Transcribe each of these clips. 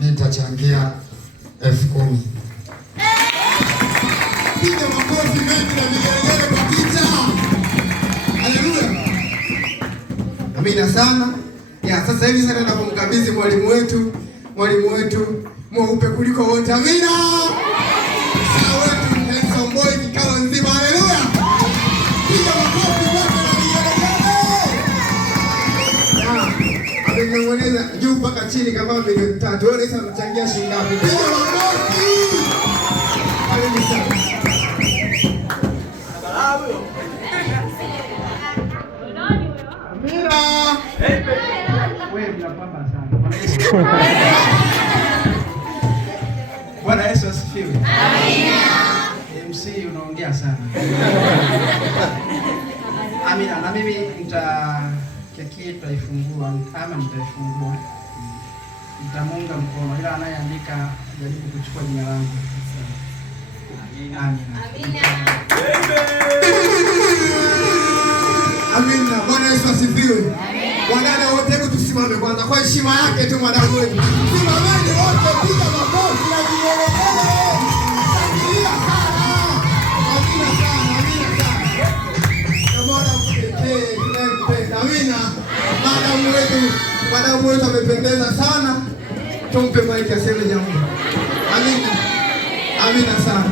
nitachangia 10,000. Piga makofi mengi na vigelegele kwa picha. Haleluya. Amina sana. Ya, sasa hivi sana tunamkabidhi mwalimu wetu mweupe kuliko wote. Amina. Sawa wetu Nelson Boy kikao nzima. Haleluya. Piga makofi wote na vigelegele. Amenong'oneza juu mpaka chini kama milioni 3. Wewe unaweza kuchangia shilingi ngapi? Piga makofi. Haleluya sana. Amina. Wewe mnapamba sana. Bwana Yesu asifiwe. Amina. MC unaongea sana. Amina. Na mimi keki tutaifungua ama nitaifungua. Nitamunga mkono ila anayeandika jaribu kuchukua jina langu. Amina. Amina. Amina. Bwana Yesu asifiwe. Wadada wote hebu tusimame kwanza kwa heshima yake tu madam wetu. Simameni wote, piga makofi na vigelegele. Shangilia sana. Amina sana, amina sana. Naomba mpokee tunayempenda. Amina. Madam wetu amependeza sana. Tumpe mic aseme jambo. Amina. Amina sana.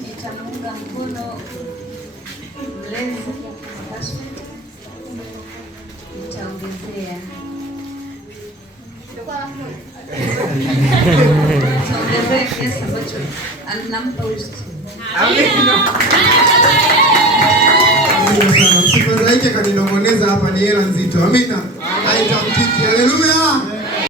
Nitamunga mkono mlezi rasmi, nitaongezea kiasi ambacho anampa usti. Msifa zaidi kaninong'oneza hapa ni hela nzito. Amina. Haitamtiki. Haleluya.